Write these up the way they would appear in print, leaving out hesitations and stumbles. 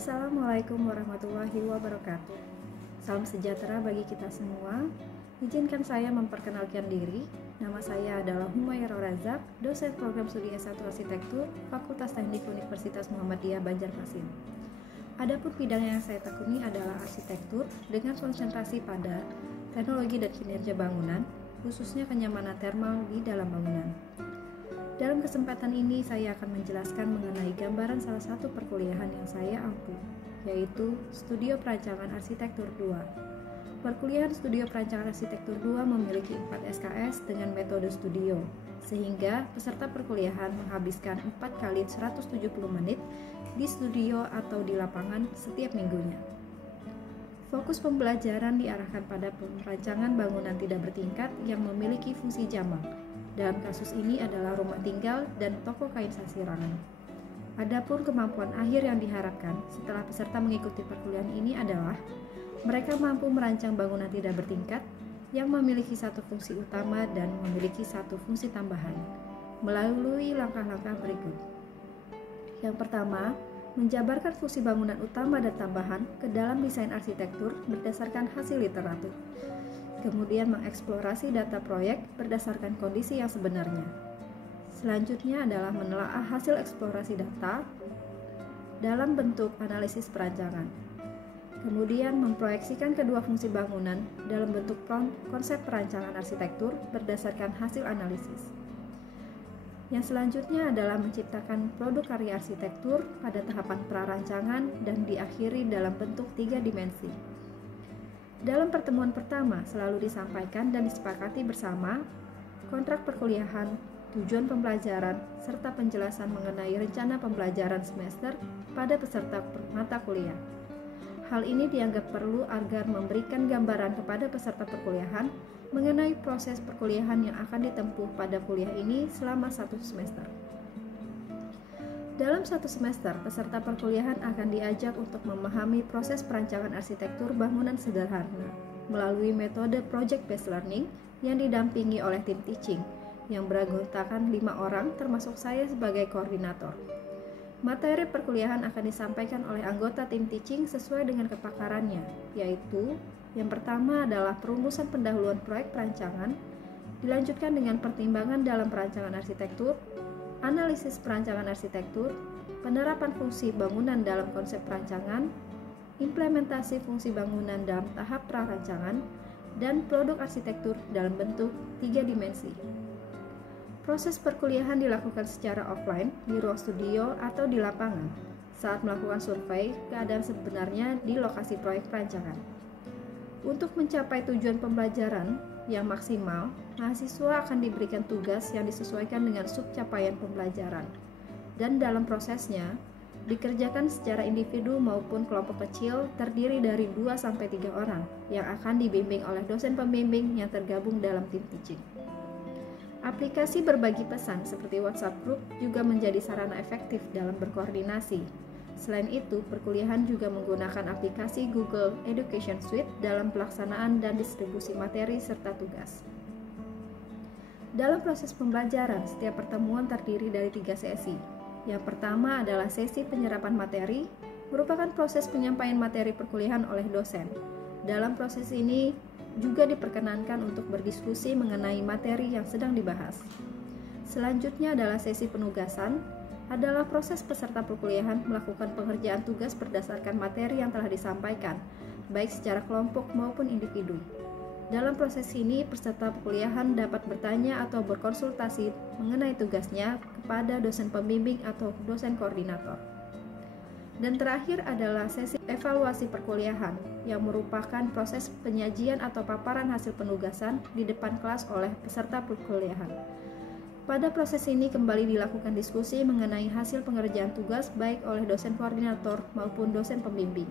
Assalamualaikum warahmatullahi wabarakatuh. Salam sejahtera bagi kita semua. Izinkan saya memperkenalkan diri. Nama saya adalah Humaira Razak, dosen program studi S1 Arsitektur, Fakultas Teknik Universitas Muhammadiyah Banjarmasin. Adapun bidang yang saya tekuni adalah arsitektur dengan konsentrasi pada teknologi dan kinerja bangunan, khususnya kenyamanan termal di dalam bangunan. Dalam kesempatan ini saya akan menjelaskan mengenai gambaran salah satu perkuliahan yang saya ampu, yaitu Studio Perancangan Arsitektur 2. Perkuliahan Studio Perancangan Arsitektur 2 memiliki 4 SKS dengan metode studio, sehingga peserta perkuliahan menghabiskan 4 kali 170 menit di studio atau di lapangan setiap minggunya. Fokus pembelajaran diarahkan pada perancangan bangunan tidak bertingkat yang memiliki fungsi jamak. Dalam kasus ini adalah rumah tinggal dan toko kain sasirangan. Adapun kemampuan akhir yang diharapkan setelah peserta mengikuti perkuliahan ini adalah mereka mampu merancang bangunan tidak bertingkat yang memiliki satu fungsi utama dan memiliki satu fungsi tambahan melalui langkah-langkah berikut. Yang pertama, menjabarkan fungsi bangunan utama dan tambahan ke dalam desain arsitektur berdasarkan hasil literatur. Kemudian mengeksplorasi data proyek berdasarkan kondisi yang sebenarnya. Selanjutnya adalah menelaah hasil eksplorasi data dalam bentuk analisis perancangan. Kemudian memproyeksikan kedua fungsi bangunan dalam bentuk konsep perancangan arsitektur berdasarkan hasil analisis. Yang selanjutnya adalah menciptakan produk karya arsitektur pada tahapan prarancangan dan diakhiri dalam bentuk 3 dimensi. Dalam pertemuan pertama selalu disampaikan dan disepakati bersama kontrak perkuliahan, tujuan pembelajaran, serta penjelasan mengenai rencana pembelajaran semester pada peserta mata kuliah. Hal ini dianggap perlu agar memberikan gambaran kepada peserta perkuliahan mengenai proses perkuliahan yang akan ditempuh pada kuliah ini selama 1 semester. Dalam 1 semester, peserta perkuliahan akan diajak untuk memahami proses perancangan arsitektur bangunan sederhana melalui metode Project Based Learning yang didampingi oleh tim teaching yang beranggotakan 5 orang termasuk saya sebagai koordinator. Materi perkuliahan akan disampaikan oleh anggota tim teaching sesuai dengan kepakarannya, yaitu yang pertama adalah perumusan pendahuluan proyek perancangan, dilanjutkan dengan pertimbangan dalam perancangan arsitektur, analisis perancangan arsitektur, penerapan fungsi bangunan dalam konsep perancangan, implementasi fungsi bangunan dalam tahap prarancangan, dan produk arsitektur dalam bentuk 3 dimensi. Proses perkuliahan dilakukan secara offline di ruang studio atau di lapangan saat melakukan survei keadaan sebenarnya di lokasi proyek perancangan. Untuk mencapai tujuan pembelajaran yang maksimal, mahasiswa akan diberikan tugas yang disesuaikan dengan subcapaian pembelajaran. Dan dalam prosesnya, dikerjakan secara individu maupun kelompok kecil terdiri dari 2-3 orang yang akan dibimbing oleh dosen pembimbing yang tergabung dalam tim teaching. Aplikasi berbagi pesan seperti WhatsApp Group juga menjadi sarana efektif dalam berkoordinasi. Selain itu, perkuliahan juga menggunakan aplikasi Google Education Suite dalam pelaksanaan dan distribusi materi serta tugas. Dalam proses pembelajaran, setiap pertemuan terdiri dari 3 sesi. Yang pertama adalah sesi penyerapan materi, merupakan proses penyampaian materi perkuliahan oleh dosen. Dalam proses ini juga diperkenankan untuk berdiskusi mengenai materi yang sedang dibahas. Selanjutnya adalah sesi penugasan, adalah proses peserta perkuliahan melakukan pengerjaan tugas berdasarkan materi yang telah disampaikan, baik secara kelompok maupun individu. Dalam proses ini, peserta perkuliahan dapat bertanya atau berkonsultasi mengenai tugasnya kepada dosen pembimbing atau dosen koordinator. Dan terakhir adalah sesi evaluasi perkuliahan, yang merupakan proses penyajian atau paparan hasil penugasan di depan kelas oleh peserta perkuliahan. Pada proses ini kembali dilakukan diskusi mengenai hasil pengerjaan tugas baik oleh dosen koordinator maupun dosen pembimbing.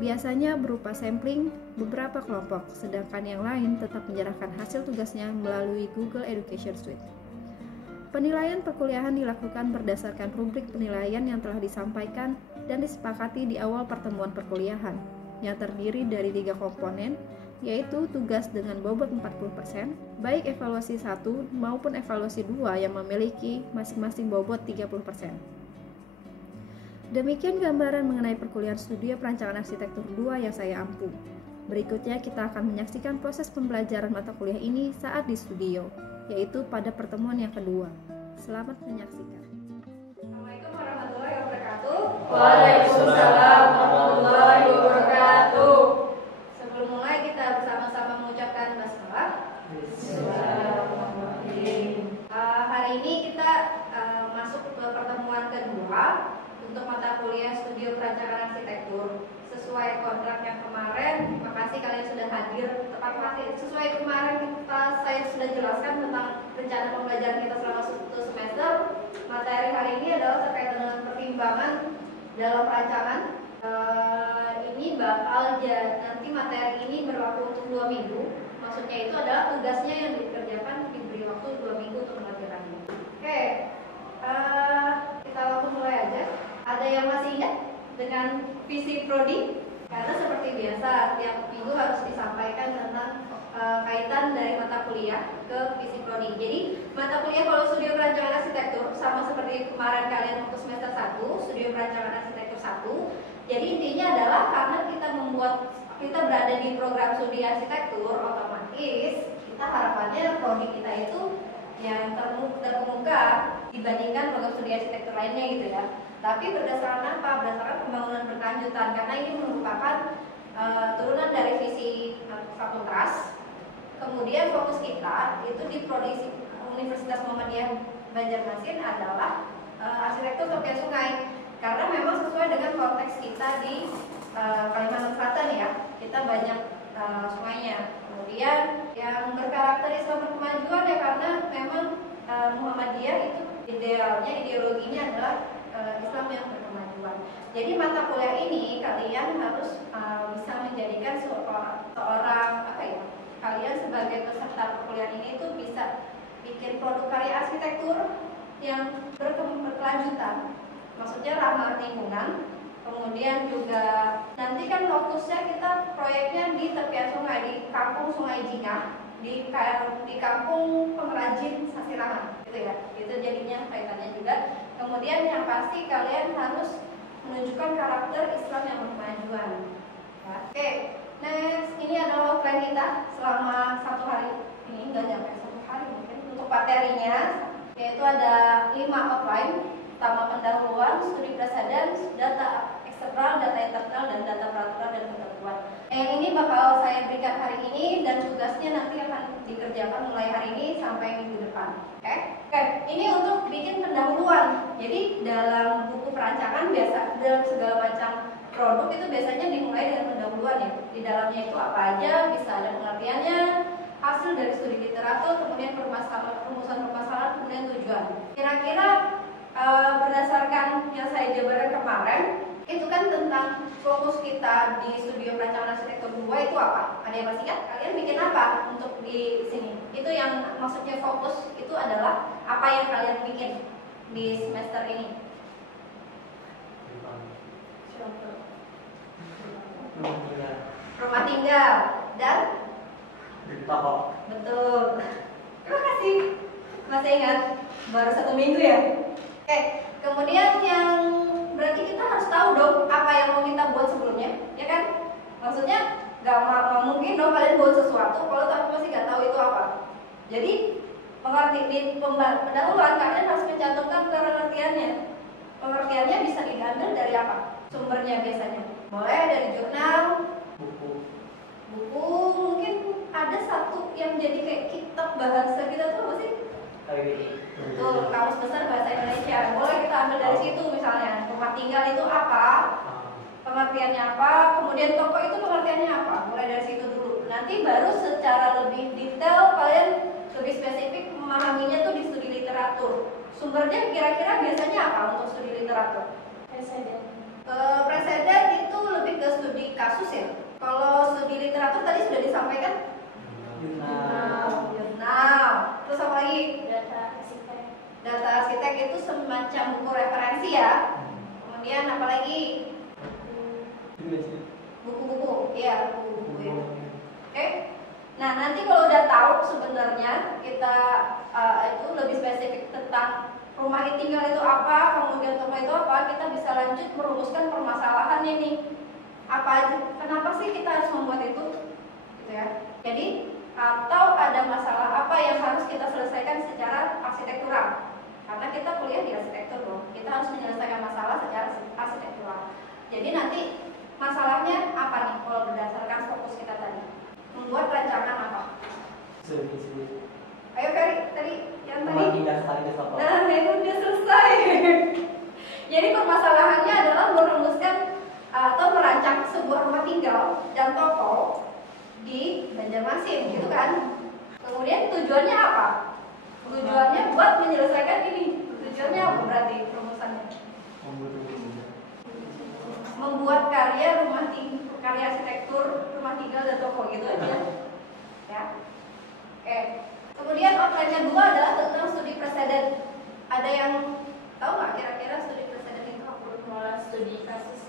Biasanya berupa sampling beberapa kelompok, sedangkan yang lain tetap menyerahkan hasil tugasnya melalui Google Education Suite. Penilaian perkuliahan dilakukan berdasarkan rubrik penilaian yang telah disampaikan dan disepakati di awal pertemuan perkuliahan, yang terdiri dari 3 komponen, yaitu tugas dengan bobot 40%, baik evaluasi 1 maupun evaluasi 2 yang memiliki masing-masing bobot 30%. Demikian gambaran mengenai perkuliahan Studio Perancangan Arsitektur 2 yang saya ampu. Berikutnya kita akan menyaksikan proses pembelajaran mata kuliah ini saat di studio, yaitu pada pertemuan yang kedua. Selamat menyaksikan. Assalamualaikum warahmatullahi wabarakatuh. Waalaikumsalam warahmatullahi wabarakatuh. Sebelum mulai kita bersama-sama mengucapkan basmalah. Hari ini kita masuk ke pertemuan kedua untuk mata kuliah Studio Perancangan Arsitektur. Sesuai kontrak yang kemarin, makasih kalian sudah hadir. Sesuai kemarin saya sudah jelaskan tentang rencana pembelajaran kita selama 1 semester. Materi hari ini adalah terkait dengan pertimbangan dalam perancangan. Ini bakal nanti materi ini berlaku untuk 2 minggu. Maksudnya itu adalah tugasnya yang dikerjakan diberi waktu 2 minggu untuk mengerjakannya. Oke, kita langsung mulai aja. Ada yang masih ingat dengan visi prodi? Karena seperti biasa, tiap minggu harus disampaikan tentang kaitan dari mata kuliah ke visi prodi. Jadi mata kuliah kalau Studio Perancangan Arsitektur sama seperti kemarin kalian waktu semester 1, Studio Perancangan Arsitektur 1. Jadi intinya adalah karena kita berada di program studi arsitektur, otomatis kita harapannya prodi kita itu yang terkemuka dibandingkan program studi arsitektur lainnya gitu ya. Tapi berdasarkan apa? Berdasarkan pembangunan berkelanjutan, karena ini merupakan turunan dari visi fakultas. Kemudian fokus kita itu di prodi Universitas Muhammadiyah Banjarmasin adalah arsitektur tepian sungai, karena memang sesuai dengan konteks kita di Kalimantan Selatan ya. Kita banyak sungainya. Kemudian yang berkarakter Islam berkemajuan ya, karena memang Muhammadiyah itu ideologinya adalah Islam yang berkemajuan. Jadi mata kuliah ini kalian harus bisa menjadikan seorang kalian sebagai peserta perkuliahan ini itu bisa bikin produk karya arsitektur yang berkelanjutan. Maksudnya ramah lingkungan. Kemudian juga nanti kan fokusnya kita proyeknya di tepian sungai, di kampung Sungai Jingah, di kampung pengrajin Sasirangan, gitu ya. Itu jadinya kaitannya juga. Kemudian yang pasti kalian harus menunjukkan karakter Islam yang berkemajuan. Ya. Oke, next ini adalah outline kita selama 1 hari ini, nggak sampai 1 hari mungkin. Untuk materinya, yaitu ada 5 outline. Pertama pendahuluan, studi praseden, data eksternal, data internal, dan data peraturan dan ketentuan. Yang ini bakal saya berikan hari ini dan tugasnya nanti akan dikerjakan mulai hari ini sampai minggu depan. Oke, ini untuk bikin pendahuluan. Jadi dalam buku perancangan biasa dalam segala macam produk itu biasanya dimulai dengan pendahuluan ya. Di dalamnya itu apa aja, bisa ada pengertiannya, hasil dari studi literatur, kemudian rumusan permasalahan, kemudian tujuan. Kira-kira berdasarkan yang saya jabarkan kemarin, itu kan tentang fokus kita di Studio Perancangan Arsitektur 2 itu apa? Ada yang masih ingat? Kalian bikin apa untuk di sini? Itu yang maksudnya fokus itu adalah apa yang kalian bikin di semester ini? Rumah tinggal dan toko. betul. Terima kasih. Masih ingat? Baru 1 minggu ya? Oke, kemudian yang berarti kita harus tahu dong apa yang mau kita buat sebelumnya, ya kan? Maksudnya nggak mungkin dong kalian buat sesuatu kalau tapi masih nggak tahu itu apa. Jadi di pendahuluan kalian harus mencantumkan pengertiannya. Pengertiannya bisa diambil dari apa? Sumbernya biasanya. Mulai dari jurnal, buku, mungkin ada satu yang jadi kayak kitab bahasa kita tuh apa sih? Betul, Kamus Besar Bahasa Indonesia. Boleh kita ambil dari situ misalnya. Rumah tinggal itu apa? Pengertiannya apa? Kemudian toko itu pengertiannya apa? Mulai dari situ dulu. Nanti baru secara lebih detail kalian lebih spesifik memahaminya tuh di studi literatur. Sumbernya kira-kira biasanya apa untuk studi literatur? Preseden itu lebih ke studi kasus ya. Kalau studi literatur tadi sudah disampaikan? Jurnal. Terus apa lagi? Data arsitek itu semacam buku referensi ya. Kemudian apa lagi? Buku-buku. Iya, buku-buku ya. Oke. Nah, nanti kalau udah tahu sebenarnya kita itu lebih spesifik tentang rumah tinggal itu apa, kemudian toko itu apa, kita bisa lanjut merumuskan permasalahannya nih. Apa aja, kenapa sih kita harus membuat itu? Gitu ya. Jadi, atau ada masalah apa yang harus kita selesaikan secara arsitektural. Karena kita kuliah di arsitektur loh, kita harus menyelesaikan masalah secara arsitektural. Jadi nanti masalahnya apa nih kalau berdasarkan fokus kita tadi? Membuat rancangan apa? Ayo Ferry, tadi yang tadi. Nah, itu udah selesai. Jadi permasalahannya adalah merumuskan atau merancang sebuah rumah tinggal dan toko di Banjarmasin, gitu kan? Kemudian tujuannya apa? Tujuannya buat menyelesaikan ini. Tujuannya apa berarti perumusannya? Membuat karya karya arsitektur rumah tinggal dan toko, gitu aja. Ya. Oke. Kemudian outline-nya 2 adalah tentang studi preseden. Ada yang tahu nggak kira-kira studi preseden itu apa? Studi kasus.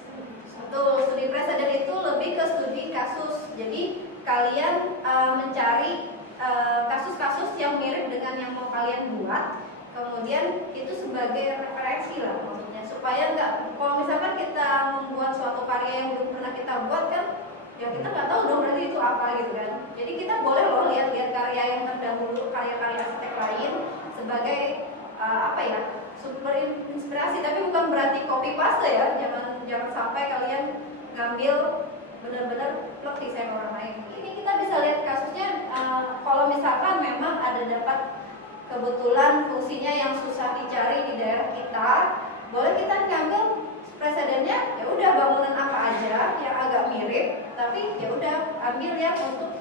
Betul, studi preseden itu lebih ke studi kasus. Jadi kalian mencari kasus-kasus yang mirip dengan yang mau kalian buat, kemudian itu sebagai referensi lah maksudnya, supaya nggak, kalau misalkan kita membuat suatu karya yang belum pernah kita buat kan, ya kita nggak tahu dong berarti itu apa gitu kan. Jadi kita boleh loh lihat-lihat karya yang terdahulu, karya-karya arsitek lain sebagai apa ya, sumber inspirasi, tapi bukan berarti copy paste ya. Jangan sampai kalian ngambil benar-benar plek desain orang lain. Ini kita bisa lihat kasusnya, kalau misalkan memang ada dapat kebetulan fungsinya yang susah dicari di daerah kita, boleh kita ngambil presidennya. Ya udah, bangunan apa aja yang agak mirip, tapi ya udah ambil yang untuk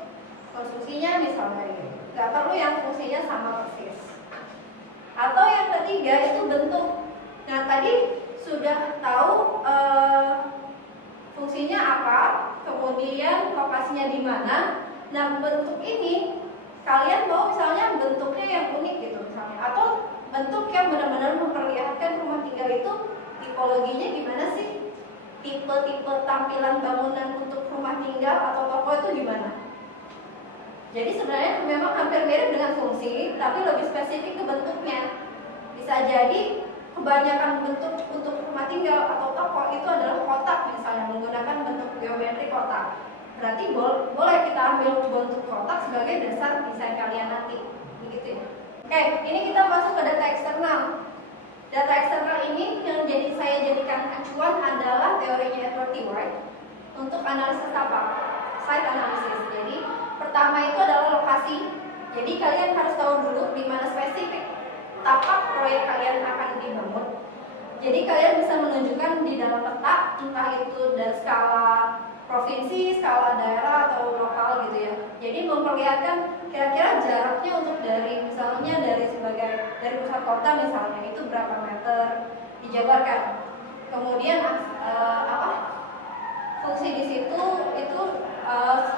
konstruksinya misalnya, nggak perlu yang fungsinya sama persis. Atau yang ketiga itu bentuk. Nah tadi sudah tahu fungsinya apa, kemudian lokasinya di mana. Nah bentuk ini kalian mau misalnya bentuknya yang unik gitu misalnya, atau bentuk yang benar-benar memperlihatkan rumah tinggal itu tipologinya gimana sih, tipe-tipe tampilan bangunan untuk rumah tinggal atau toko itu gimana. Jadi sebenarnya memang hampir mirip dengan fungsi, tapi lebih spesifik ke bentuknya. Bisa jadi kebanyakan bentuk untuk rumah tinggal atau toko itu adalah kotak misalnya, menggunakan bentuk geometri kotak. Berarti boleh kita ambil bentuk kotak sebagai dasar desain kalian nanti, begitu ya. Oke, ini kita masuk ke data eksternal. Data eksternal ini yang saya jadikan acuan adalah teorinya Edward T. White untuk analisis tapak, site analysis. Jadi pertama itu adalah lokasi. Jadi kalian harus tahu dulu di mana spesifik tapak proyek kalian akan dibangun. Jadi kalian bisa menunjukkan di dalam peta, entah itu dari skala provinsi, skala daerah atau lokal gitu ya. Jadi memperlihatkan kira-kira jaraknya untuk dari misalnya dari pusat kota misalnya itu berapa meter, dijabarkan. Kemudian fungsi di situ itu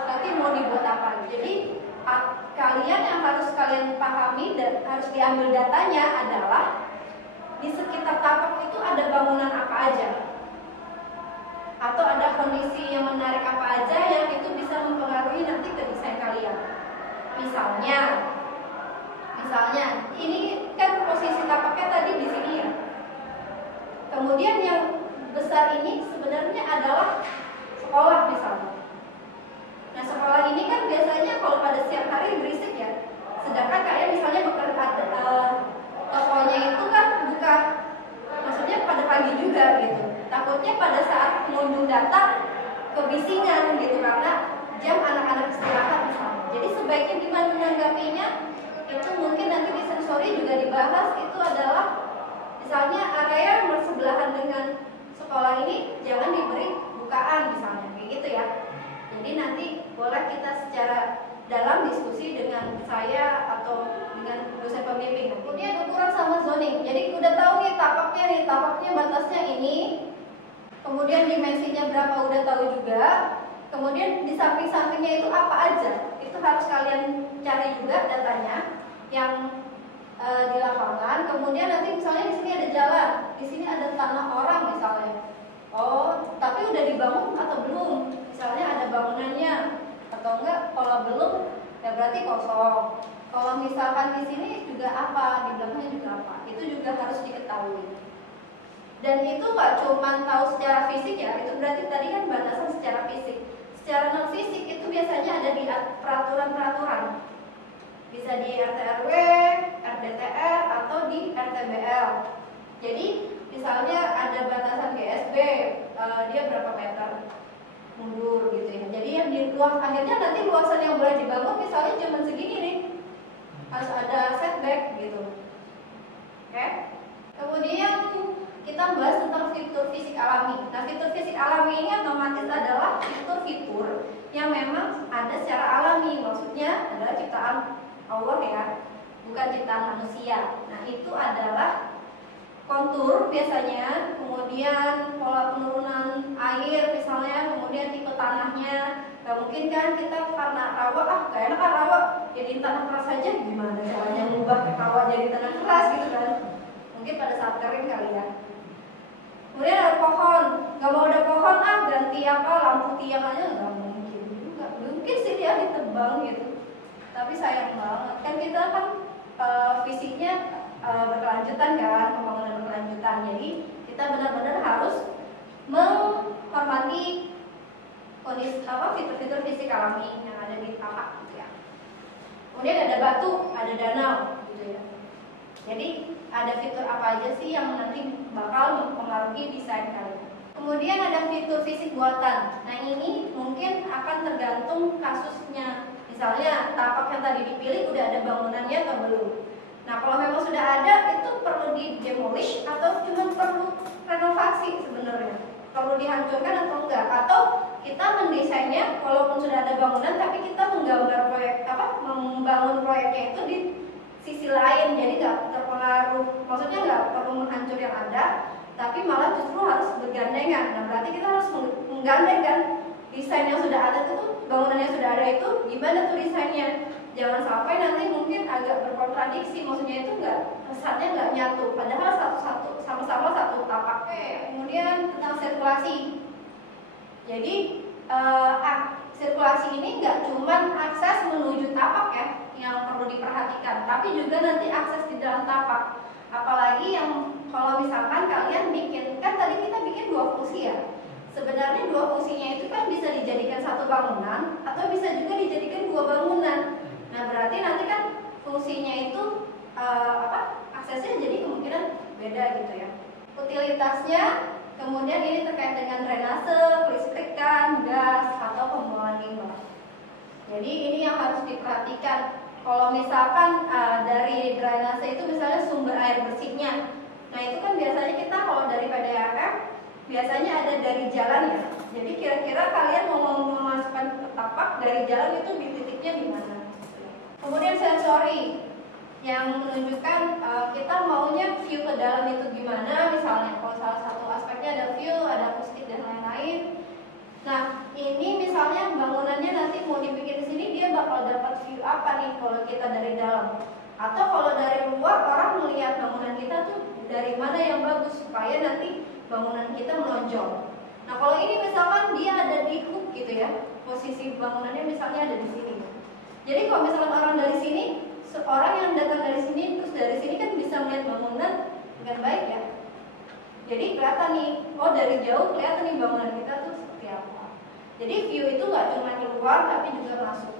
nanti mau dibuat apa. Jadi kalian yang harus kalian pahami dan harus diambil datanya adalah di sekitar tapak itu ada bangunan apa aja, atau ada kondisi yang menarik apa aja yang itu bisa mempengaruhi nanti ke desain kalian. Misalnya ini kan posisi tapaknya tadi di sini ya. Kemudian yang besar ini sebenarnya adalah sekolah misalnya. Nah sekolah ini kan biasanya kalau pada siang hari berisik ya. Sedangkan kalian misalnya tokonya itu kan buka, maksudnya pada pagi juga gitu. Takutnya pada saat pengunjung datang kebisingan gitu karena jam anak-anak istirahat misalnya. Jadi sebaiknya gimana menanggapinya? Itu mungkin nanti di sensori juga dibahas. Itu adalah misalnya area yang bersebelahan dengan sekolah ini jangan diberi bukaan misalnya, kayak gitu ya. Jadi nanti boleh kita secara dalam diskusi dengan saya atau dengan dosen pembimbing. Kemudian ukuran sama zoning. Jadi udah tahu nih tapaknya batasnya ini. Kemudian dimensinya berapa udah tahu juga. Kemudian di samping-sampingnya itu apa aja. Itu harus kalian cari juga datanya yang di lapangan. Kemudian nanti misalnya di sini ada jalan, di sini ada tanah orang misalnya. Oh, tapi udah dibangun atau belum? Misalnya ada bangunannya atau enggak, kalau belum ya berarti kosong. Kalau misalkan di sini juga apa, di belakangnya juga apa, itu juga harus diketahui. Dan itu nggak cuma tahu secara fisik ya, itu berarti tadi kan batasan secara fisik. Secara non fisik itu biasanya ada di peraturan-peraturan, bisa di RT/RW, RDTR atau di RTBL. Jadi misalnya ada batasan GSB, dia berapa meter mundur gitu ya. Jadi yang di luas akhirnya nanti luasan yang boleh dibangun misalnya cuma segini nih, harus ada setback gitu. Oke. Kemudian kita bahas tentang fitur fisik alami. Nah, fitur fisik alami ini otomatis adalah fitur-fitur yang memang ada secara alami. Maksudnya adalah ciptaan Allah ya, bukan ciptaan manusia. Nah, itu adalah kontur biasanya, kemudian pola penurunan air misalnya, kemudian tipe tanahnya. Gak mungkin kan kita karena rawa, gak enak kan rawa, jadi tanah keras saja, gimana caranya mengubah rawa jadi tanah keras gitu kan. Mungkin pada saat kering kali ya. Kemudian ada pohon, gak mau ada pohon ganti apa, lampu tiang aja gak mungkin juga. Mungkin sih dia ditebang gitu, tapi sayang banget kan kita kan fisiknya berkelanjutan kan, pembangunan berkelanjutan. Jadi kita benar-benar harus menghormati kondisi fitur-fitur fisik alami yang ada di tapak gitu ya. Kemudian ada batu, ada danau gitu ya. Jadi ada fitur apa aja sih yang nanti bakal mempengaruhi desain kalian. Kemudian ada fitur fisik buatan. Nah, ini mungkin akan tergantung kasusnya. Misalnya tapak yang tadi dipilih udah ada bangunannya atau belum. Nah, kalau memang sudah ada, itu perlu di-demolish atau cuma perlu renovasi sebenarnya? Perlu dihancurkan atau enggak? Atau kita mendesainnya walaupun sudah ada bangunan, tapi kita membangun proyeknya itu di sisi lain, jadi nggak terpengaruh. Maksudnya nggak perlu menghancur yang ada, tapi malah justru harus bergandengan. Nah, berarti kita harus menggandeng kan desain yang sudah ada itu, bangunan yang sudah ada itu, gimana tuh desainnya? Jangan sampai nanti mungkin agak berkontradiksi, maksudnya itu kesannya nggak nyatu, padahal satu-satu sama-sama satu tapak. Kemudian tentang sirkulasi. Jadi sirkulasi ini nggak cuma akses menuju tapak ya yang perlu diperhatikan, tapi juga nanti akses di dalam tapak. Apalagi yang kalau misalkan kalian bikin, kan tadi kita bikin 2 fungsi ya. Sebenarnya 2 fungsinya itu kan bisa dijadikan 1 bangunan atau bisa juga dijadikan 2 bangunan. Nah, berarti nanti kan fungsinya itu aksesnya jadi kemungkinan beda gitu ya. Utilitasnya, kemudian ini terkait dengan drainase, kelistrikan, gas, atau pembuangan limbah. Jadi ini yang harus diperhatikan. Kalau misalkan dari drainase itu misalnya sumber air bersihnya, nah itu kan biasanya kita kalau dari PDAM biasanya ada dari jalan ya. Jadi kira-kira kalian mau memasukkan ke tapak dari jalan itu di titiknya di mana? Kemudian sensori yang menunjukkan kita maunya view ke dalam itu gimana. Misalnya kalau salah satu aspeknya ada view, ada akustik dan lain-lain. Nah, ini misalnya bangunannya nanti mau dibikin di sini, dia bakal dapat view apa nih kalau kita dari dalam? Atau kalau dari luar orang melihat bangunan kita tuh dari mana yang bagus supaya nanti bangunan kita menonjol. Nah, kalau ini misalkan dia ada di hook gitu ya, posisi bangunannya misalnya ada di sini. Jadi kalau misalkan orang dari sini, seorang yang datang dari sini terus dari sini kan bisa melihat bangunan dengan baik ya. Jadi kelihatan nih, oh dari jauh kelihatan nih bangunan kita tuh seperti apa. Jadi view itu nggak cuma di luar tapi juga masuk.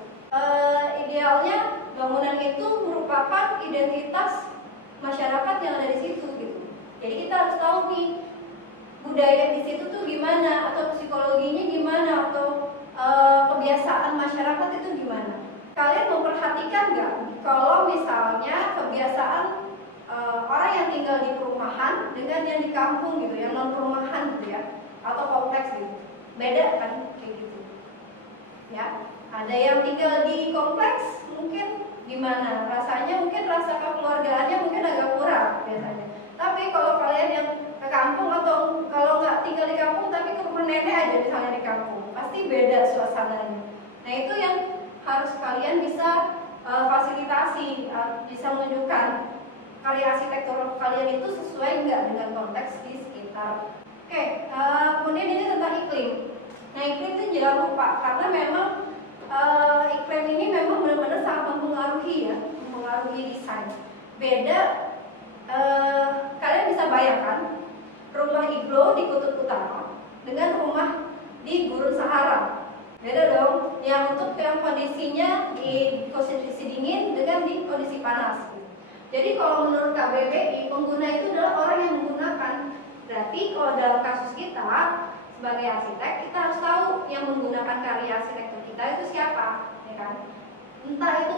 Idealnya bangunan itu merupakan identitas masyarakat yang ada di situ gitu. Jadi kita harus tahu nih budaya di situ tuh gimana, atau psikologinya gimana, atau kebiasaan masyarakat itu gimana. Kalian memperhatikan nggak kalau misalnya kebiasaan orang yang tinggal di perumahan dengan yang di kampung gitu, yang non perumahan gitu ya, atau kompleks gitu, beda kan kayak gitu ya. Ada yang tinggal di kompleks mungkin gimana rasanya, mungkin rasa kekeluargaannya mungkin agak kurang biasanya. Tapi kalau kalian yang ke kampung, atau kalau nggak tinggal di kampung tapi ke rumah nenek aja misalnya di kampung, pasti beda suasananya. Nah, itu yang harus kalian bisa fasilitasi, bisa menunjukkan karya arsitektur kalian itu sesuai nggak dengan konteks di sekitar. Oke, kemudian ini tentang iklim. Nah, iklim itu jangan lupa, karena memang iklim ini memang benar-benar sangat mempengaruhi ya mempengaruhi desain. Beda, kalian bisa bayangkan rumah iglo di kutub utara dengan rumah di gurun Sahara. Beda dong, yang untuk yang kondisinya di kondisi dingin dengan di kondisi panas. Jadi kalau menurut KBBI, pengguna itu adalah orang yang menggunakan. Berarti kalau dalam kasus kita sebagai arsitek, kita harus tahu yang menggunakan karya arsitektur kita itu siapa, ya kan? Entah itu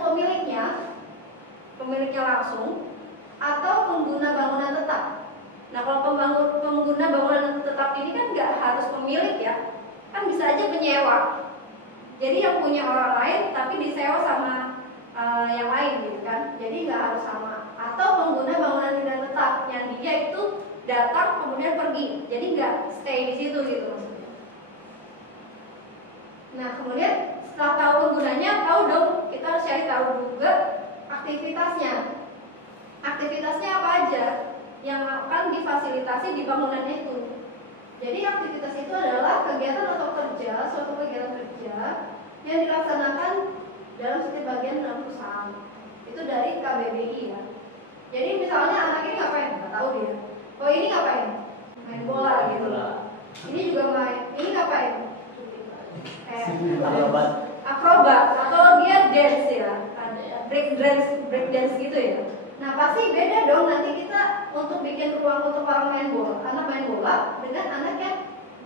pemiliknya langsung, atau pengguna bangunan tetap. Nah, kalau pengguna bangunan tetap ini kan nggak harus pemilik ya, kan bisa aja penyewa. Jadi yang punya orang lain tapi disewa sama yang lain gitu kan. Jadi nggak harus sama. Atau pengguna bangunan tidak tetap yang dia itu datang kemudian pergi. Jadi nggak stay di situ gitu maksudnya. Nah, kemudian setelah tahu penggunanya, tahu dong kita harus cari tahu juga aktivitasnya. Aktivitasnya apa aja yang akan difasilitasi di bangunan itu. Jadi aktivitas itu adalah kegiatan atau kerja, suatu kegiatan kerja yang dilaksanakan dalam setiap bagian dalam perusahaan. Itu dari KBBI ya. Jadi misalnya anak ini ngapain? Nggak tahu dia. Oh ini ngapain? Main bola gitu. Ini juga main. Ini ngapain? Akrobat atau dia dance ya. Break dance gitu ya. Nah pasti beda dong nanti kita untuk bikin ruang untuk orang main bola, anak main bola dengan anak yang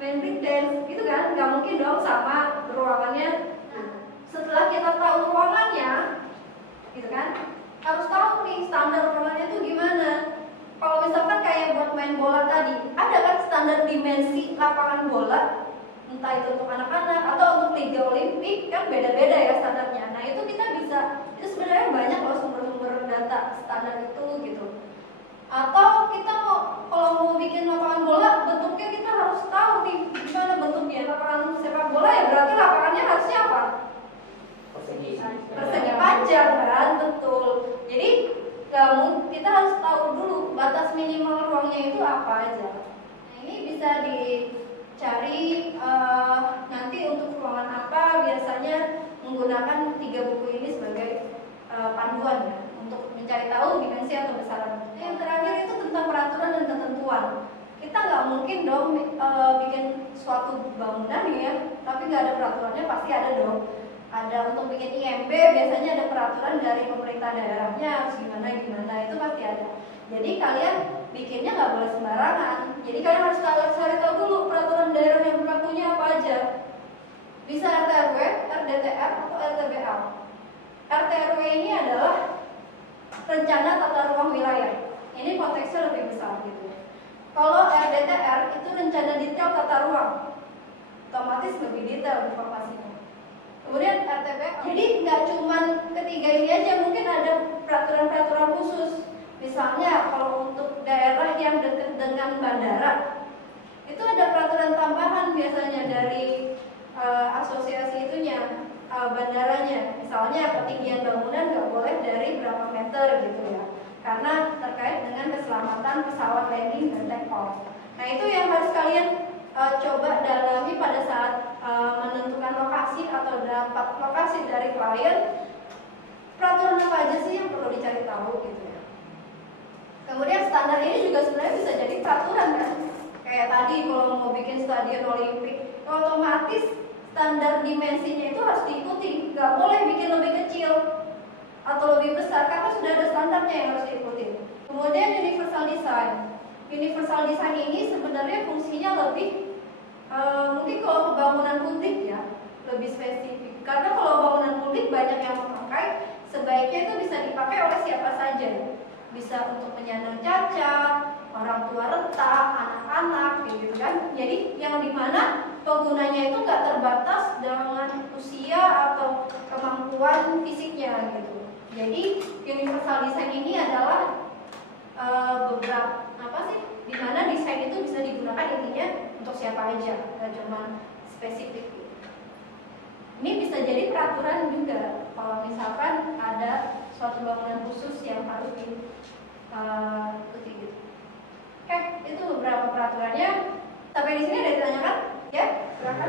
main break dance gitu kan, nggak mungkin dong sama ruangannya. Setelah kita tahu ruangannya, gitu kan, harus tahu nih standar ruangannya tuh gimana. Kalau misalkan kayak buat main bola tadi, ada kan standar dimensi lapangan bola, entah itu untuk anak-anak atau untuk liga olimpik kan beda-beda ya standarnya. Nah itu kita bisa, itu sebenarnya banyak loh sumber-sumber data standar itu gitu. Atau kita kalau mau bikin lapangan bola bentuknya kita harus tahu nih gimana bentuknya. Lapangan sepak bola ya berarti lapangannya harusnya apa? Persegi panjang kan, betul. Jadi kita harus tahu dulu batas minimal ruangnya itu apa aja. Nah ini bisa dicari nanti untuk ruangan apa, biasanya menggunakan 3 buku ini sebagai panduan ya, untuk mencari tahu dimensi atau besaran. Yang terakhir itu tentang peraturan dan ketentuan. Kita nggak mungkin dong bikin suatu bangunan ya, tapi nggak ada peraturannya, pasti ada dong. Ada untuk bikin IMB biasanya ada peraturan dari pemerintah daerahnya harus gimana itu pasti ada. Jadi kalian bikinnya nggak boleh sembarangan. Jadi kalian harus cari tahu dulu peraturan daerah yang berlakunya apa aja. Bisa RT/RW, RDTR atau RTBA. RT/RW ini adalah rencana tata ruang wilayah. Ini konteksnya lebih besar gitu. Kalau RDTR itu rencana detail tata ruang, otomatis lebih detail informasinya. Kemudian RTBA, jadi nggak cuma ketiga ini aja, mungkin ada peraturan-peraturan khusus. Misalnya kalau untuk daerah yang dekat dengan bandara, itu ada peraturan tambahan biasanya dari asosiasi itunya, bandaranya. Misalnya ketinggian bangunan nggak boleh dari berapa meter gitu ya, karena terkait dengan keselamatan pesawat landing dan take off. Nah itu yang harus kalian coba dalami pada saat menentukan lokasi atau dapat lokasi dari klien. Peraturan apa aja sih yang perlu dicari tahu gitu ya. Kemudian standar ini juga sebenarnya bisa jadi peraturan kan. Kayak tadi kalau mau bikin stadion olimpik, otomatis standar dimensinya itu harus diikuti. Gak boleh bikin lebih kecil atau lebih besar karena sudah ada standarnya yang harus diikuti. Kemudian universal design. Universal design ini sebenarnya fungsinya lebih mungkin kalau bangunan publik ya lebih spesifik. Karena kalau bangunan publik banyak yang memakai, sebaiknya itu bisa dipakai oleh siapa saja. Bisa untuk penyandang cacat, orang tua renta, anak-anak gitu kan. Jadi yang dimana penggunanya itu nggak terbatas dengan usia atau kemampuan fisiknya gitu. Jadi universal design ini adalah beberapa dimana desain itu bisa digunakan intinya untuk siapa aja, nggak cuma spesifik. Ini bisa jadi peraturan juga kalau misalkan ada suatu bangunan khusus yang harus diikuti gitu. Oke, itu beberapa peraturannya. Sampai di sini ada ditanyakan? Ya, silakan.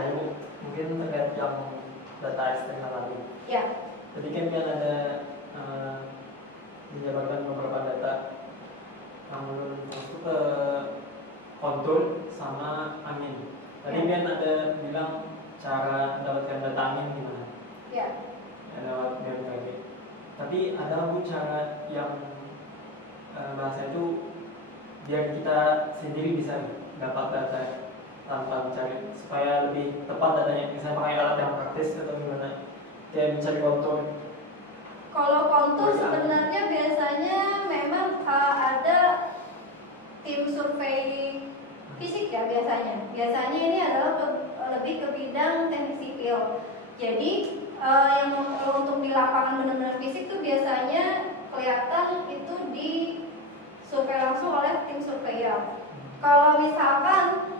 Mungkin terkait yang data eksternal lagi. Ya. Tadi kan ada dijabarkan beberapa data yang itu ke kontur sama angin. Tadi Bian ada bilang cara mendapatkan data angin gimana? Ya. Lewat BMKG. Tapi ada Bu cara yang bahasa itu biar kita sendiri bisa dapat data tanpa mencari, supaya lebih tepat datanya, misalnya pakai alat yang praktis atau gimana, kayak mencari kontur. Kalau kontur sebenarnya biasanya memang ada tim survei fisik ya biasanya. Biasanya ini adalah lebih ke bidang teknik sipil. Jadi yang untuk di lapangan benar-benar fisik tuh biasanya kelihatan itu di survei langsung oleh tim surveyor. Kalau misalkan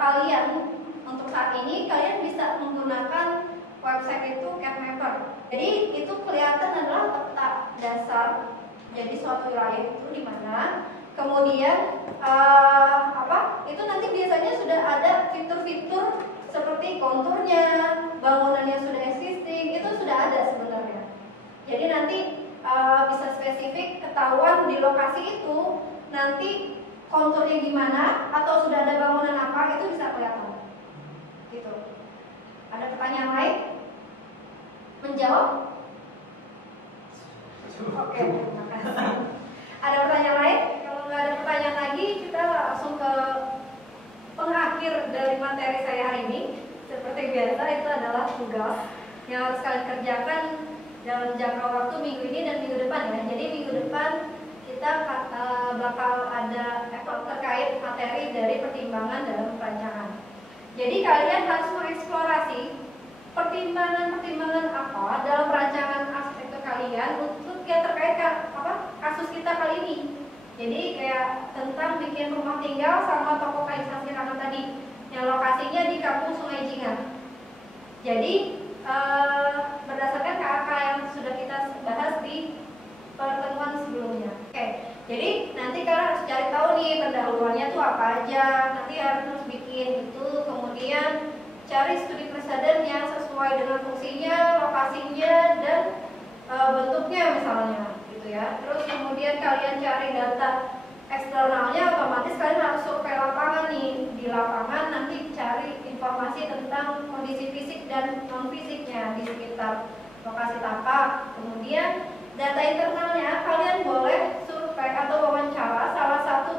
kalian untuk saat ini kalian bisa menggunakan website itu CapMapper. Jadi itu kelihatan adalah peta dasar. Jadi suatu wilayah itu di mana. Kemudian itu nanti biasanya sudah ada fitur-fitur seperti konturnya, bangunan yang sudah existing, itu sudah ada sebenarnya. Jadi nanti bisa spesifik ketahuan di lokasi itu nanti konturnya gimana atau sudah ada bangunan apa, itu bisa kelihatan. Gitu. Ada pertanyaan lain? Menjawab? Oke, terima kasih. Ada pertanyaan lain? Kalau nggak ada pertanyaan lagi, kita langsung ke pengakhir dari materi saya hari ini. Seperti biasa, itu adalah tugas yang harus kalian kerjakan dalam jangka waktu minggu ini dan minggu depan ya. Jadi minggu depan kita bakal ada effort terkait materi dari pertimbangan dalam perancangan. Jadi kalian harus mengeksplorasi pertimbangan-pertimbangan apa dalam perancangan arsitektur kalian untuk yang terkait kasus kita kali ini. Jadi kayak tentang bikin rumah tinggal sama toko kayu sasirangan tadi yang lokasinya di Kampung Sungai Jingan. Jadi berdasarkan KAK yang sudah kita bahas di pertemuan sebelumnya. Oke, jadi nanti kalian harus cari tahu nih pendahuluannya tuh apa aja. Nanti harus bikin itu, kemudian cari studi preseden yang sesuai dengan fungsinya, lokasinya, dan bentuknya misalnya, gitu ya. Terus kemudian kalian cari data eksternalnya, otomatis kalian harus survei lapangan nih. Di lapangan nanti cari informasi tentang kondisi fisik dan non fisiknya di sekitar lokasi tapak. Kemudian data internalnya kalian boleh survei atau wawancara salah satu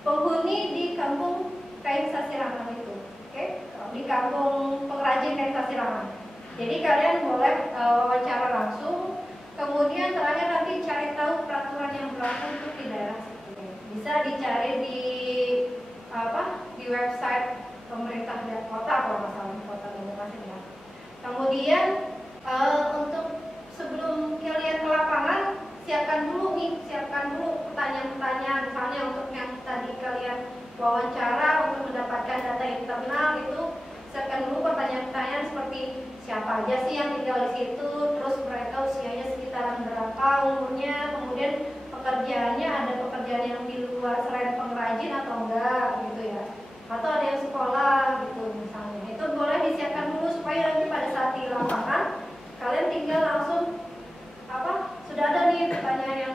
penghuni di Kampung Kayu Sasirangan itu, oke? Di Kampung Pengrajin Kayu Sasirangan. Jadi kalian boleh wawancara langsung. Kemudian terakhir nanti cari tahu peraturan yang berlaku untuk di daerah situ. Bisa dicari di website pemerintah kota kalau masalah kota Banyumasin ya. Kemudian untuk sebelum kalian ke lapangan, siapkan dulu pertanyaan-pertanyaan, misalnya untuk yang tadi kalian wawancara untuk mendapatkan data internal itu, siapkan dulu pertanyaan-pertanyaan seperti siapa aja sih yang tinggal di situ, terus mereka usianya sekitaran berapa umurnya, kemudian pekerjaannya ada pekerjaan yang di luar selain pengrajin atau enggak gitu ya, atau ada yang sekolah gitu misalnya. Itu boleh disiapkan dulu supaya nanti pada saat di lapangan kalian tinggal langsung sudah ada nih pertanyaan yang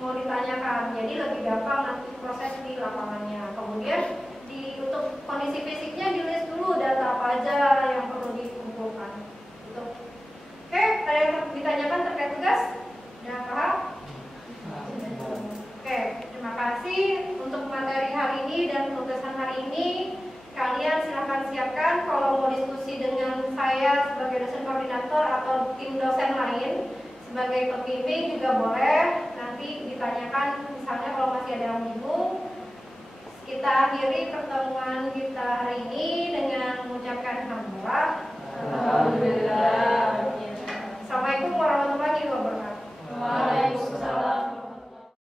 mau ditanyakan, jadi lebih gampang nanti proses di lapangannya. Kemudian untuk kondisi fisiknya ditulis dulu data apa aja yang perlu dikumpulkan gitu. Oke, ada yang ditanyakan terkait tugas? Udah paham? Oke, terima kasih untuk materi hari ini dan penugasan hari ini. Kalian silahkan siapkan kalau mau diskusi dengan saya sebagai dosen koordinator atau tim dosen lain sebagai pembimbing juga boleh. Nanti ditanyakan misalnya kalau masih ada yang bingung. Kita akhiri pertemuan kita hari ini